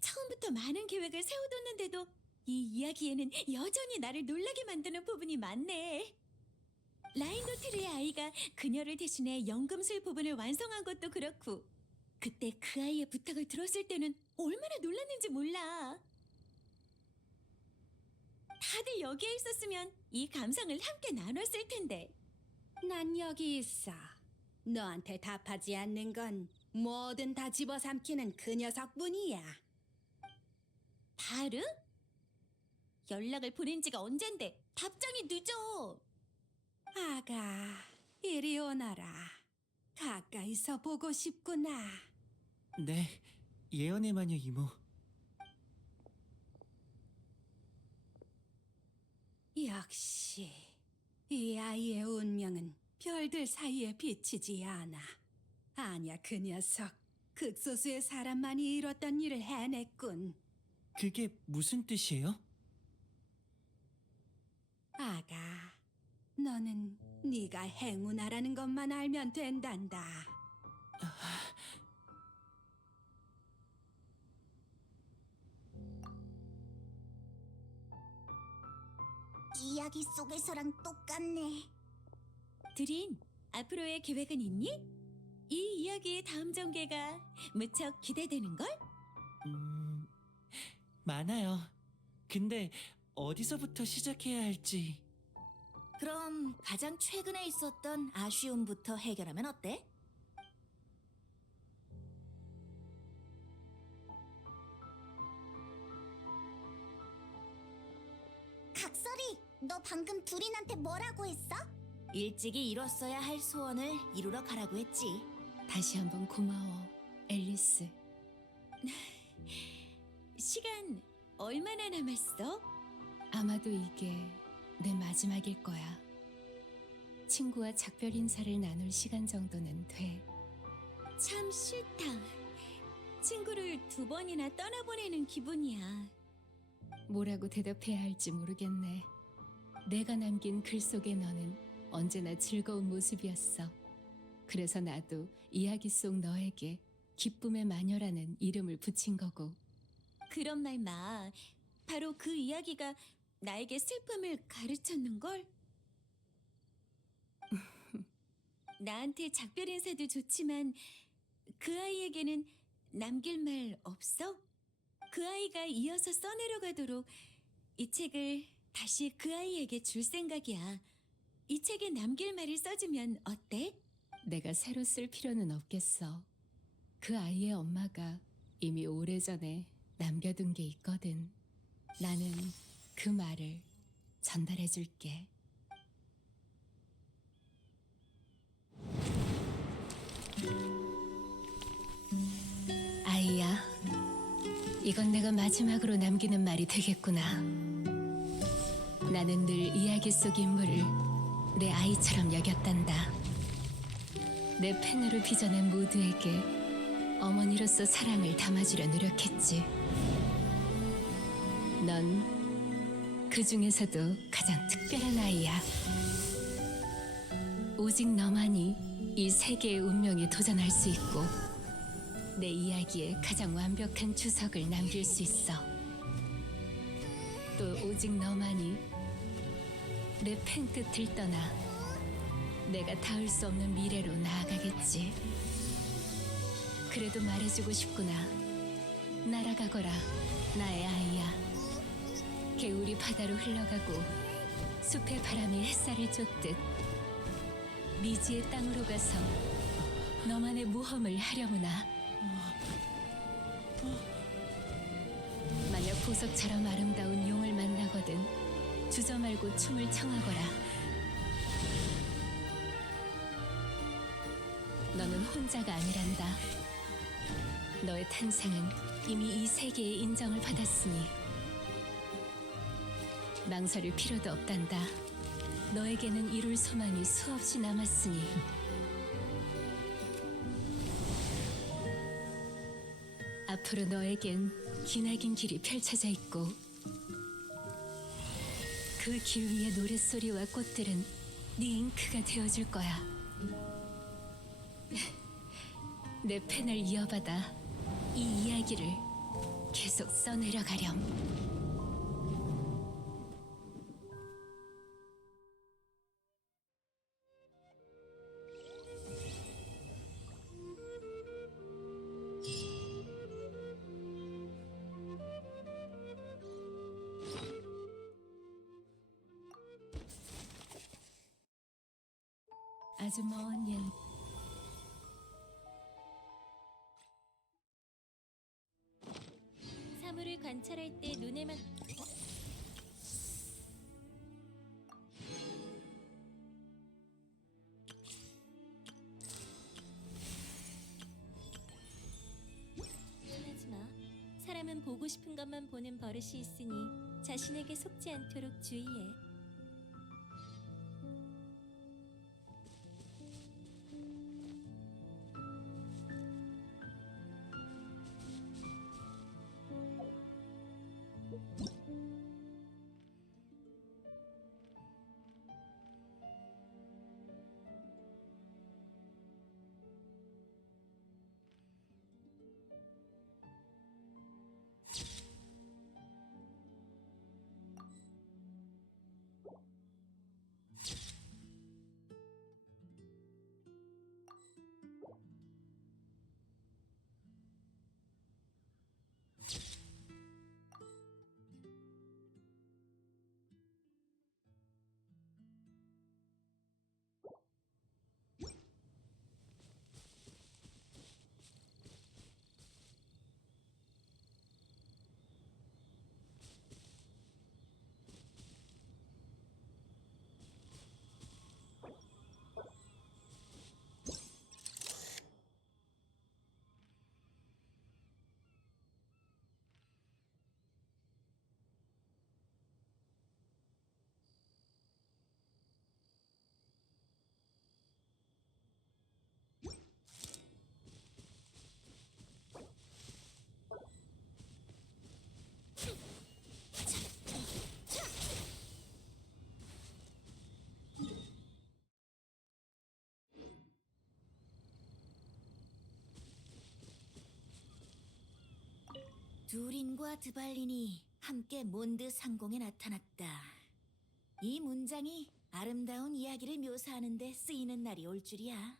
처음부터 많은 계획을 세워뒀는데도 이 이야기에는 여전히 나를 놀라게 만드는 부분이 많네. 라인도트르의 아이가 그녀를 대신해 연금술 부분을 완성한 것도 그렇고 그때 그 아이의 부탁을 들었을 때는 얼마나 놀랐는지 몰라. 다들 여기에 있었으면 이 감상을 함께 나눴을 텐데. 난 여기 있어. 너한테 답하지 않는 건 뭐든 다 집어삼키는 그 녀석뿐이야. 바르? 연락을 보낸 지가 언젠데 답장이 늦어. 아가, 이리 오너라. 가까이서 보고 싶구나. 네, 예언의 마녀 이모. 역시 이 아이의 운명은 별들 사이에 비치지 않아. 아냐, 그 녀석 극소수의 사람만이 이뤘던 일을 해냈군. 그게 무슨 뜻이에요? 아가, 너는 네가 행운아라는 것만 알면 된단다. 이야기 속에서랑 똑같네. 드린, 앞으로의 계획은 있니? 이 이야기의 다음 전개가 무척 기대되는걸? 많아요. 근데 어디서부터 시작해야 할지. 그럼 가장 최근에 있었던 아쉬움부터 해결하면 어때? 각설이, 너 방금 두린한테 뭐라고 했어? 일찍이 이뤘어야 할 소원을 이루러 가라고 했지. 다시 한번 고마워, 앨리스. 시간 얼마나 남았어? 아마도 이게 내 마지막일 거야. 친구와 작별 인사를 나눌 시간 정도는 돼. 참 싫다. 친구를 2번이나 떠나보내는 기분이야. 뭐라고 대답해야 할지 모르겠네. 내가 남긴 글 속의 너는 언제나 즐거운 모습이었어. 그래서 나도 이야기 속 너에게 기쁨의 마녀라는 이름을 붙인 거고. 그런 말 마. 바로 그 이야기가 나에게 슬픔을 가르쳤는걸? 나한테 작별 인사도 좋지만 그 아이에게는 남길 말 없어? 그 아이가 이어서 써내려가도록 이 책을 다시 그 아이에게 줄 생각이야. 이 책에 남길 말을 써주면 어때? 내가 새로 쓸 필요는 없겠어. 그 아이의 엄마가 이미 오래전에 남겨둔 게 있거든. 나는 그 말을 전달해 줄게. 아이야, 이건 내가 마지막으로 남기는 말이 되겠구나. 나는 늘 이야기 속 인물을 내 아이처럼 여겼단다. 내 펜으로 빚어낸 모두에게 어머니로서 사랑을 담아주려 노력했지. 넌 그 중에서도 가장 특별한 아이야. 오직 너만이 이 세계의 운명에 도전할 수 있고 내 이야기에 가장 완벽한 주석을 남길 수 있어. 또 오직 너만이 내 펜 끝을 떠나 내가 닿을 수 없는 미래로 나아가겠지. 그래도 말해주고 싶구나. 날아가거라, 나의 아이야. 개울이 바다로 흘러가고 숲의 바람이 햇살을 쫓듯 미지의 땅으로 가서 너만의 모험을 하려무나. 만약 보석처럼 아름다운 용을 만나거든 주저 말고 춤을 청하거라. 너는 혼자가 아니란다. 너의 탄생은 이미 이 세계의 인정을 받았으니 망설일 필요도 없단다. 너에게는 이룰 소망이 수없이 남았으니 앞으로 너에겐 기나긴 길이 펼쳐져 있고 그 길 위의 노랫소리와 꽃들은 네 잉크가 되어줄 거야. 내 펜을 이어받아 이 이야기를 계속 써내려가렴. 아주 먼 옛 사물을 관찰할 때 눈에만 하지 마. 사람은 보고 싶은 것만 보는 버릇이 있으니 자신에게 속지 않도록 주의해. 두린과 드발린이 함께 몬드 상공에 나타났다. 이 문장이 아름다운 이야기를 묘사하는 데 쓰이는 날이 올 줄이야.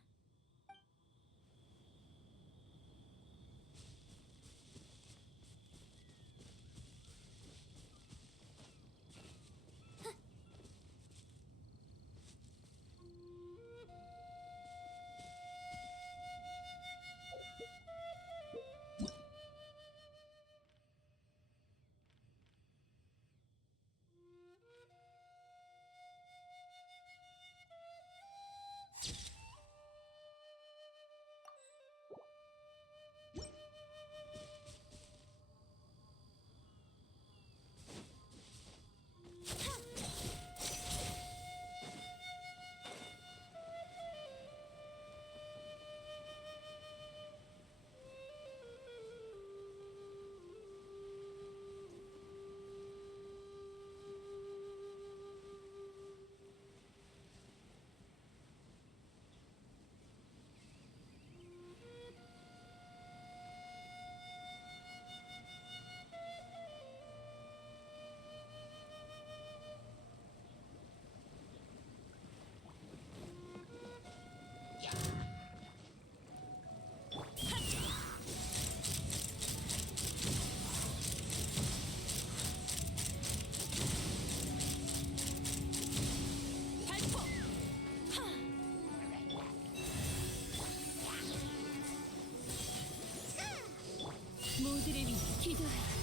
모두를 위해 기도하라.